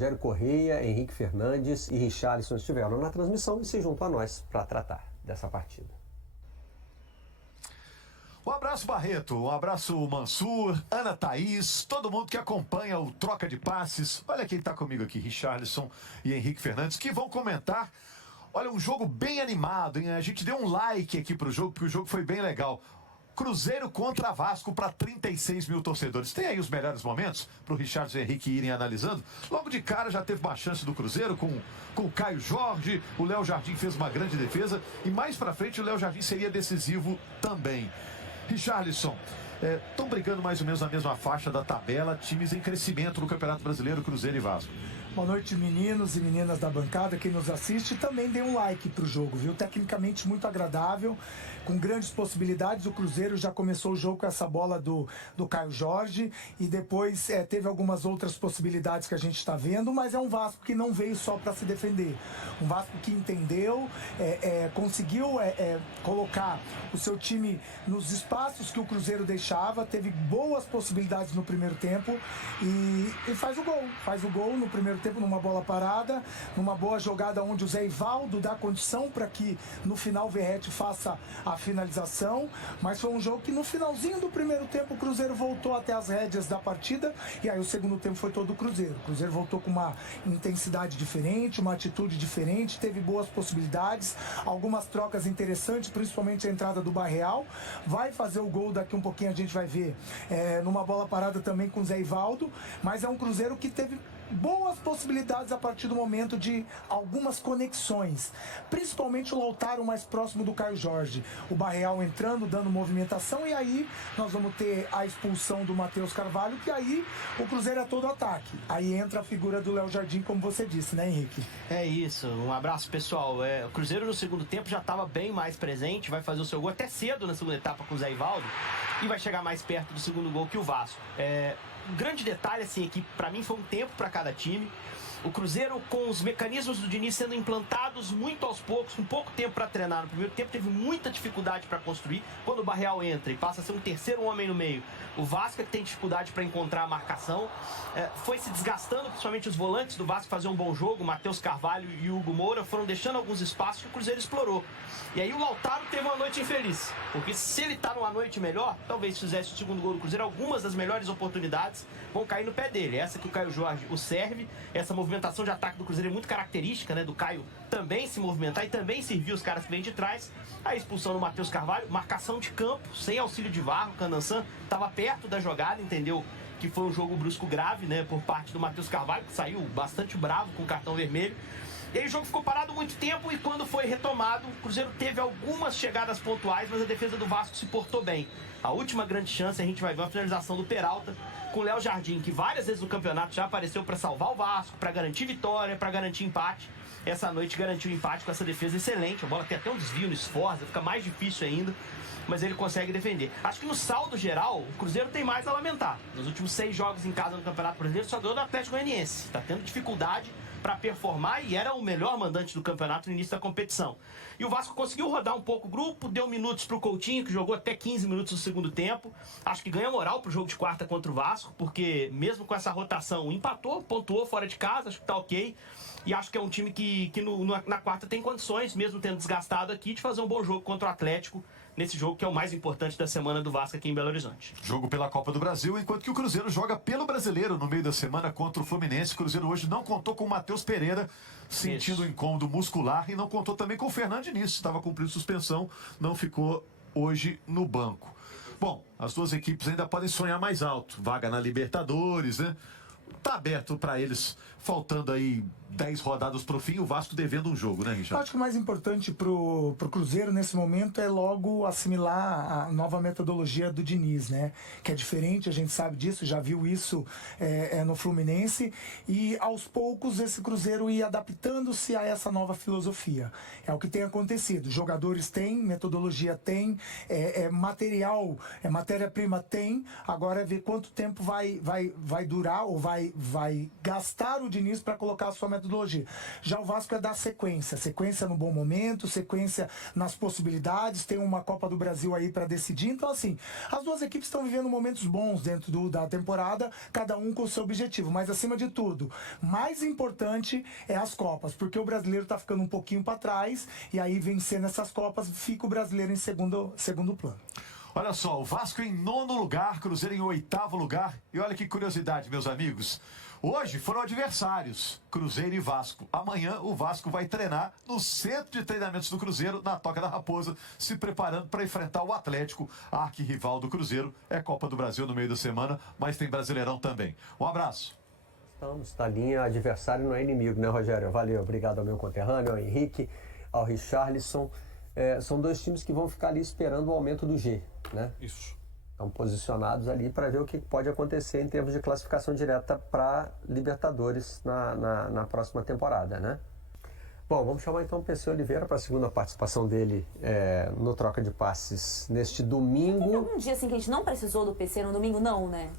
Rogério Correia, Henrique Fernandes e Richarlison estiveram na transmissão e se juntam a nós para tratar dessa partida. Um abraço, Barreto, um abraço, Mansur, Ana Thaís, todo mundo que acompanha o Troca de Passes. Olha quem está comigo aqui, Richarlison e Henrique Fernandes, que vão comentar. Olha, um jogo bem animado, hein? A gente deu um like aqui pro jogo, porque o jogo foi bem legal. Cruzeiro contra Vasco para 36 mil torcedores. Tem aí os melhores momentos para o Richarlison e o Henrique irem analisando. Logo de cara já teve uma chance do Cruzeiro com o Caio Jorge. O Léo Jardim fez uma grande defesa. E mais para frente o Léo Jardim seria decisivo também. Richarlison, estão brigando mais ou menos na mesma faixa da tabela. Times em crescimento no Campeonato Brasileiro, Cruzeiro e Vasco. Boa noite, meninos e meninas da bancada, quem nos assiste. Também dê um like pro jogo, viu? Tecnicamente muito agradável, com grandes possibilidades. O Cruzeiro já começou o jogo com essa bola do Caio Jorge e depois teve algumas outras possibilidades que a gente está vendo, mas é um Vasco que não veio só para se defender. Um Vasco que entendeu, conseguiu colocar o seu time nos espaços que o Cruzeiro deixava, teve boas possibilidades no primeiro tempo e faz o gol no primeiro tempo numa bola parada, numa boa jogada onde o Zé Ivaldo dá condição para que no final o Verratti faça a finalização, mas foi um jogo que no finalzinho do primeiro tempo o Cruzeiro voltou até as rédeas da partida e aí o segundo tempo foi todo o Cruzeiro. O Cruzeiro voltou com uma intensidade diferente, uma atitude diferente, teve boas possibilidades, algumas trocas interessantes, principalmente a entrada do Barreal, vai fazer o gol daqui um pouquinho, a gente vai ver numa bola parada também com o Zé Ivaldo, mas é um Cruzeiro que teve boas possibilidades a partir do momento de algumas conexões, principalmente o Lautaro mais próximo do Caio Jorge, o Barreal entrando, dando movimentação, e aí nós vamos ter a expulsão do Matheus Carvalho, que aí o Cruzeiro é todo ataque, aí entra a figura do Léo Jardim, como você disse, né, Henrique? É isso, um abraço, pessoal. O Cruzeiro no segundo tempo já estava bem mais presente, vai fazer o seu gol até cedo na segunda etapa com o Zé Ivaldo e vai chegar mais perto do segundo gol que o Vasco. Um grande detalhe, assim, que para mim foi um tempo para cada time. O Cruzeiro, com os mecanismos do Diniz sendo implantados muito aos poucos, com pouco tempo para treinar. No primeiro tempo teve muita dificuldade para construir. Quando o Barreal entra e passa a ser um terceiro homem no meio, o Vasco é que tem dificuldade para encontrar a marcação. Foi se desgastando, principalmente os volantes do Vasco fazer um bom jogo. Matheus Carvalho e Hugo Moura foram deixando alguns espaços que o Cruzeiro explorou. E aí o Lautaro teve uma noite infeliz, porque se ele tá numa noite melhor, talvez fizesse o segundo gol do Cruzeiro, algumas das melhores oportunidades vão cair no pé dele. Essa que o Caio Jorge o serve, essa movimentação de ataque do Cruzeiro é muito característica, né, do Caio também se movimentar e também servir os caras que vêm de trás. A expulsão do Matheus Carvalho, marcação de campo, sem auxílio de VAR, o Canansan estava perto da jogada, entendeu que foi um jogo brusco grave, né, por parte do Matheus Carvalho, que saiu bastante bravo com o cartão vermelho. E aí o jogo ficou parado muito tempo e quando foi retomado, o Cruzeiro teve algumas chegadas pontuais, mas a defesa do Vasco se portou bem. A última grande chance, a gente vai ver uma finalização do Peralta com o Léo Jardim, que várias vezes no campeonato já apareceu para salvar o Vasco, para garantir vitória, para garantir empate. Essa noite garantiu o empate com essa defesa excelente. A bola tem até um desvio no Sforza, fica mais difícil ainda, mas ele consegue defender. Acho que no saldo geral, o Cruzeiro tem mais a lamentar. Nos últimos 6 jogos em casa no Campeonato Brasileiro, só ganhou do Atlético Goianiense. Está tendo dificuldade para performar e era o melhor mandante do campeonato no início da competição. E o Vasco conseguiu rodar um pouco o grupo, deu minutos para o Coutinho, que jogou até 15 minutos no segundo tempo. Acho que ganha moral para o jogo de quarta contra o Vasco, porque mesmo com essa rotação empatou, pontuou fora de casa, acho que tá ok. E acho que é um time que na quarta tem condições, mesmo tendo desgastado aqui, de fazer um bom jogo contra o Atlético, nesse jogo que é o mais importante da semana do Vasco aqui em Belo Horizonte. Jogo pela Copa do Brasil, enquanto que o Cruzeiro joga pelo Brasileiro no meio da semana contra o Fluminense. O Cruzeiro hoje não contou com o Matheus Pereira, sentindo um incômodo muscular, e não contou também com o Fernando Diniz, estava cumprindo suspensão, não ficou hoje no banco. Bom, as duas equipes ainda podem sonhar mais alto, vaga na Libertadores, né? Tá aberto para eles, faltando aí 10 rodadas pro fim, o Vasco devendo um jogo, né, Richard? Eu acho que o mais importante pro Cruzeiro nesse momento é logo assimilar a nova metodologia do Diniz, né? Que é diferente, a gente sabe disso, já viu isso no Fluminense, e aos poucos esse Cruzeiro ir adaptando-se a essa nova filosofia. É o que tem acontecido. Jogadores têm, metodologia tem, material, matéria-prima tem, agora é ver quanto tempo vai durar ou vai gastar o Diniz para colocar a sua metodologia. Já o Vasco é da sequência no bom momento, sequência nas possibilidades, tem uma Copa do Brasil aí para decidir. Então, assim, as duas equipes estão vivendo momentos bons dentro da temporada, cada um com o seu objetivo. Mas, acima de tudo, mais importante é as Copas, porque o brasileiro tá ficando um pouquinho para trás, e aí vencer nessas Copas fica o brasileiro em segundo plano. Olha só, o Vasco em 9º lugar, Cruzeiro em 8º lugar. E olha que curiosidade, meus amigos. Hoje foram adversários, Cruzeiro e Vasco. Amanhã o Vasco vai treinar no centro de treinamentos do Cruzeiro, na Toca da Raposa, se preparando para enfrentar o Atlético, arquirrival do Cruzeiro. É Copa do Brasil no meio da semana, mas tem Brasileirão também. Um abraço. Estamos na linha, adversário não é inimigo, né, Rogério? Valeu, obrigado ao meu conterrâneo, ao Henrique, ao Richarlison. São dois times que vão ficar ali esperando o aumento do G, né? Isso. Estão posicionados ali para ver o que pode acontecer em termos de classificação direta para Libertadores na próxima temporada, né? Bom, vamos chamar então o PC Oliveira para a segunda participação dele no Troca de Passes neste domingo. Tem algum dia assim que a gente não precisou do PC no domingo? Não, né?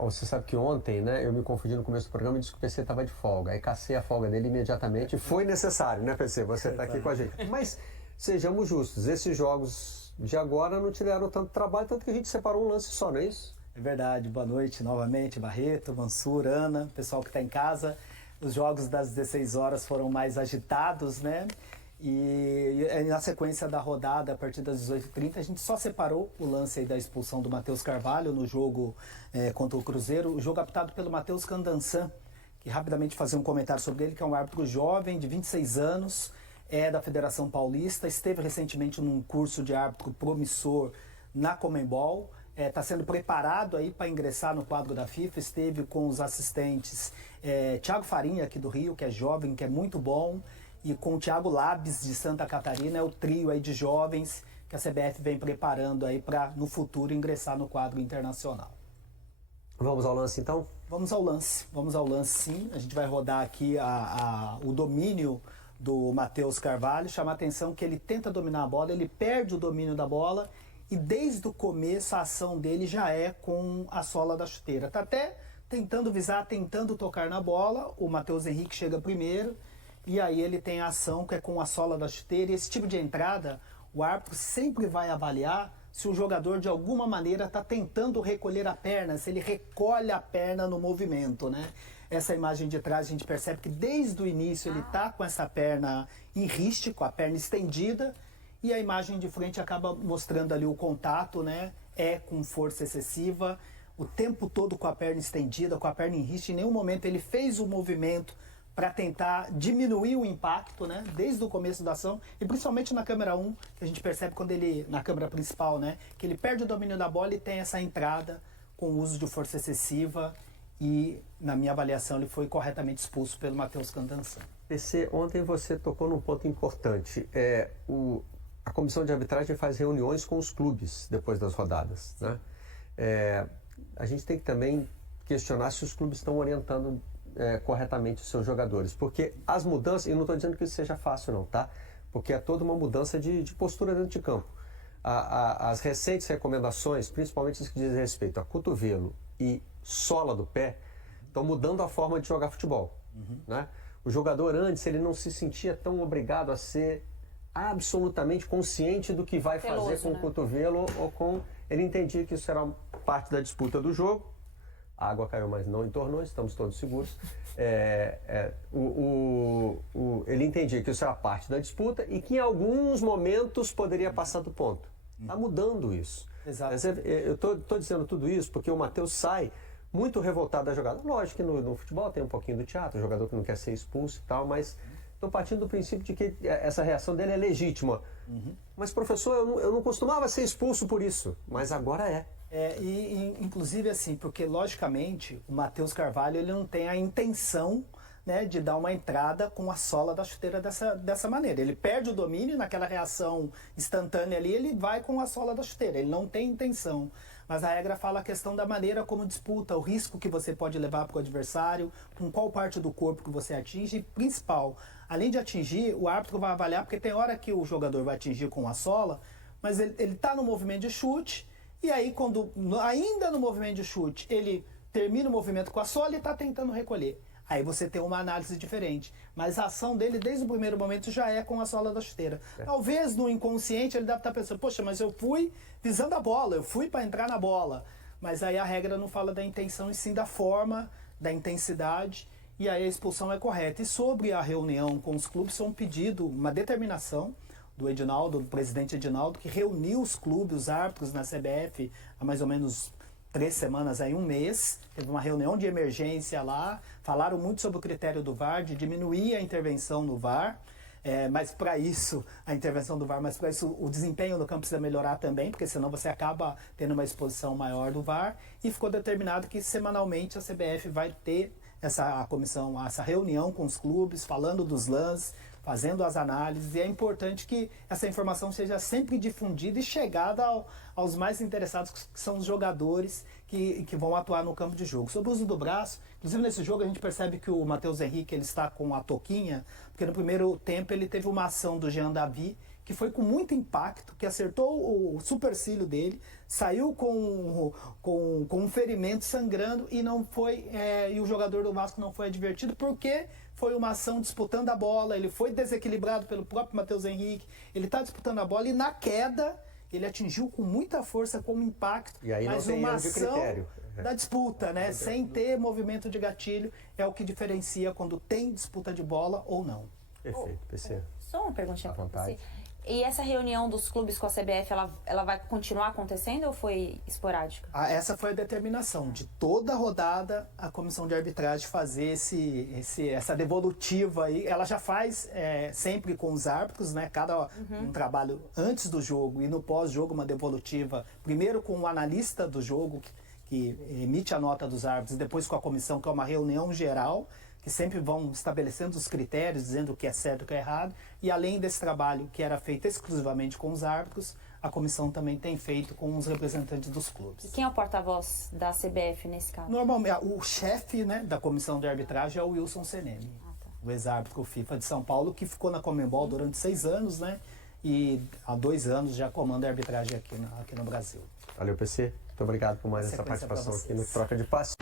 Você sabe que ontem, né, eu me confundi no começo do programa e disse que o PC estava de folga. Aí cacei a folga dele imediatamente. Foi necessário, né, PC? Você está aqui com a gente. Mas sejamos justos, esses jogos de agora não te deram tanto trabalho, tanto que a gente separou um lance só, não é isso? É verdade. Boa noite novamente, Barreto, Mansur, Ana, pessoal que está em casa. Os jogos das 16 horas foram mais agitados, né? E na sequência da rodada, a partir das 18h30, a gente só separou o lance aí da expulsão do Matheus Carvalho no jogo contra o Cruzeiro. O jogo apitado pelo Matheus Candansan, que rapidamente fazer um comentário sobre ele, que é um árbitro jovem, de 26 anos, é da Federação Paulista, esteve recentemente num curso de árbitro promissor na Conmebol, está sendo preparado aí para ingressar no quadro da FIFA, esteve com os assistentes Thiago Farinha, aqui do Rio, que é jovem, que é muito bom, e com o Thiago Labes, de Santa Catarina, é o trio aí de jovens que a CBF vem preparando aí para, no futuro, ingressar no quadro internacional. Vamos ao lance, então? Vamos ao lance sim. A gente vai rodar aqui o domínio do Matheus Carvalho, chamar a atenção que ele tenta dominar a bola, ele perde o domínio da bola e desde o começo a ação dele já é com a sola da chuteira. Tá até tentando visar, tentando tocar na bola, o Matheus Henrique chega primeiro e aí ele tem a ação que é com a sola da chuteira, e esse tipo de entrada o árbitro sempre vai avaliar se o jogador de alguma maneira está tentando recolher a perna, se ele recolhe a perna no movimento, né? Essa imagem de trás a gente percebe que desde o início ele está com essa perna em riste, com a perna estendida, e a imagem de frente acaba mostrando ali o contato, né? Com força excessiva, o tempo todo com a perna estendida, com a perna em riste. Em nenhum momento ele fez o movimento para tentar diminuir o impacto, né? Desde o começo da ação, e principalmente na câmera 1, que a gente percebe quando ele, na câmera principal, né? Que ele perde o domínio da bola e tem essa entrada com o uso de força excessiva. E, na minha avaliação, ele foi corretamente expulso pelo Matheus Candansan. PC, ontem você tocou num ponto importante. A comissão de arbitragem faz reuniões com os clubes depois das rodadas, né? A gente tem que também questionar se os clubes estão orientando corretamente os seus jogadores. Porque as mudanças, e não estou dizendo que isso seja fácil não, tá? Porque é toda uma mudança de postura dentro de campo. As recentes recomendações, principalmente as que dizem respeito a cotovelo e sola do pé, estão mudando a forma de jogar futebol. Né? O jogador antes, ele não se sentia tão obrigado a ser absolutamente consciente do que vai fazer com o cotovelo ou com... Ele entendia que isso era parte da disputa do jogo. A água caiu, mas não entornou, estamos todos seguros. Ele entendia que isso era parte da disputa e que em alguns momentos poderia passar do ponto. Está mudando isso. Exato. Eu estou dizendo tudo isso porque o Matheus sai muito revoltado da jogada. Lógico que no futebol tem um pouquinho do teatro, o jogador que não quer ser expulso e tal, mas estou partindo do princípio de que essa reação dele é legítima. Mas, professor, eu não costumava ser expulso por isso, mas agora é. Inclusive assim, porque logicamente o Matheus Carvalho ele não tem a intenção, né, de dar uma entrada com a sola da chuteira dessa maneira. Ele perde o domínio naquela reação instantânea ali, ele vai com a sola da chuteira, ele não tem intenção. Mas a regra fala a questão da maneira como disputa, o risco que você pode levar para o adversário, com qual parte do corpo que você atinge, e principal, além de atingir, o árbitro vai avaliar, porque tem hora que o jogador vai atingir com a sola, mas ele está no movimento de chute, e aí ainda no movimento de chute, ele termina o movimento com a sola e está tentando recolher. Aí você tem uma análise diferente. Mas a ação dele, desde o primeiro momento, já é com a sola da chuteira. Talvez no inconsciente ele deve estar pensando, poxa, mas eu fui visando a bola, eu fui para entrar na bola. Mas aí a regra não fala da intenção, e sim da forma, da intensidade, e aí a expulsão é correta. E sobre a reunião com os clubes, foi um pedido, uma determinação do Edinaldo, do presidente Edinaldo, que reuniu os clubes, os árbitros na CBF há mais ou menos 3 semanas, aí 1 mês, teve uma reunião de emergência lá, falaram muito sobre o critério do VAR, de diminuir a intervenção no VAR, mas para isso, a intervenção do VAR, mas para isso o desempenho no campo precisa melhorar também, porque senão você acaba tendo uma exposição maior do VAR, e ficou determinado que semanalmente a CBF vai ter essa comissão, essa reunião com os clubes, falando dos lances, fazendo as análises, e é importante que essa informação seja sempre difundida e chegada aos mais interessados, que são os jogadores que vão atuar no campo de jogo. Sobre o uso do braço, inclusive nesse jogo a gente percebe que o Matheus Henrique ele está com a toquinha, porque no primeiro tempo ele teve uma ação do Jean Davi, que foi com muito impacto, que acertou o supercílio dele, saiu com um ferimento sangrando e não foi e o jogador do Vasco não foi advertido, porque foi uma ação disputando a bola, ele foi desequilibrado pelo próprio Matheus Henrique, ele está disputando a bola e na queda ele atingiu com muita força, com impacto, E aí mas não tem uma erro de ação critério. da disputa, né? Sem ter movimento de gatilho, é o que diferencia quando tem disputa de bola ou não. Perfeito, PC. Só uma perguntinha À pra vontade. você. E essa reunião dos clubes com a CBF, ela vai continuar acontecendo ou foi esporádica? Essa foi a determinação de toda rodada a comissão de arbitragem fazer essa devolutiva aí. Ela já faz sempre com os árbitros, né? Um trabalho antes do jogo e no pós-jogo uma devolutiva. Primeiro com o analista do jogo que emite a nota dos árbitros, e depois com a comissão, que é uma reunião geral, que sempre vão estabelecendo os critérios, dizendo o que é certo e o que é errado. E além desse trabalho que era feito exclusivamente com os árbitros, a comissão também tem feito com os representantes dos clubes. E quem é o porta-voz da CBF nesse caso? Normalmente, o chefe, né, da comissão de arbitragem é o Wilson Seneme, o ex-árbitro FIFA de São Paulo, que ficou na Conmebol durante 6 anos, né, e há 2 anos já comanda a arbitragem aqui no Brasil. Valeu, PC. Muito obrigado por mais essa Sequência pra participação aqui vocês. no Troca de Passe.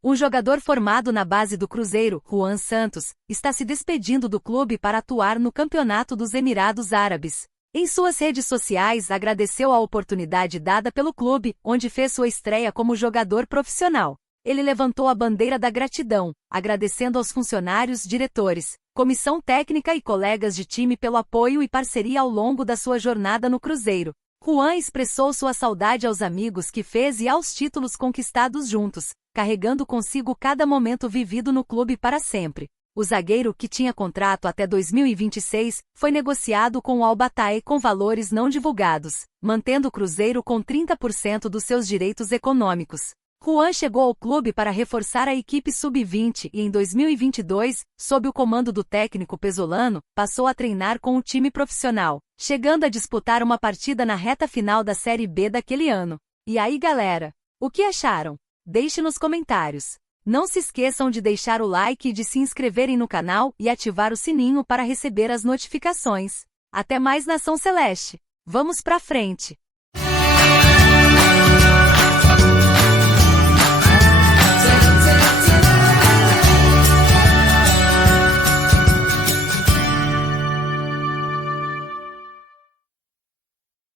Um jogador formado na base do Cruzeiro, Juan Santos, está se despedindo do clube para atuar no Campeonato dos Emirados Árabes. Em suas redes sociais, agradeceu a oportunidade dada pelo clube, onde fez sua estreia como jogador profissional. Ele levantou a bandeira da gratidão, agradecendo aos funcionários, diretores, comissão técnica e colegas de time pelo apoio e parceria ao longo da sua jornada no Cruzeiro. Juan expressou sua saudade aos amigos que fez e aos títulos conquistados juntos, carregando consigo cada momento vivido no clube para sempre. O zagueiro, que tinha contrato até 2026, foi negociado com o Al-Batai com valores não divulgados, mantendo o Cruzeiro com 30% dos seus direitos econômicos. Juan chegou ao clube para reforçar a equipe sub-20 e em 2022, sob o comando do técnico pesolano, passou a treinar com o time profissional, chegando a disputar uma partida na reta final da Série B daquele ano. E aí, galera? O que acharam? Deixe nos comentários. Não se esqueçam de deixar o like e de se inscreverem no canal e ativar o sininho para receber as notificações. Até mais, Nação Celeste! Vamos pra frente!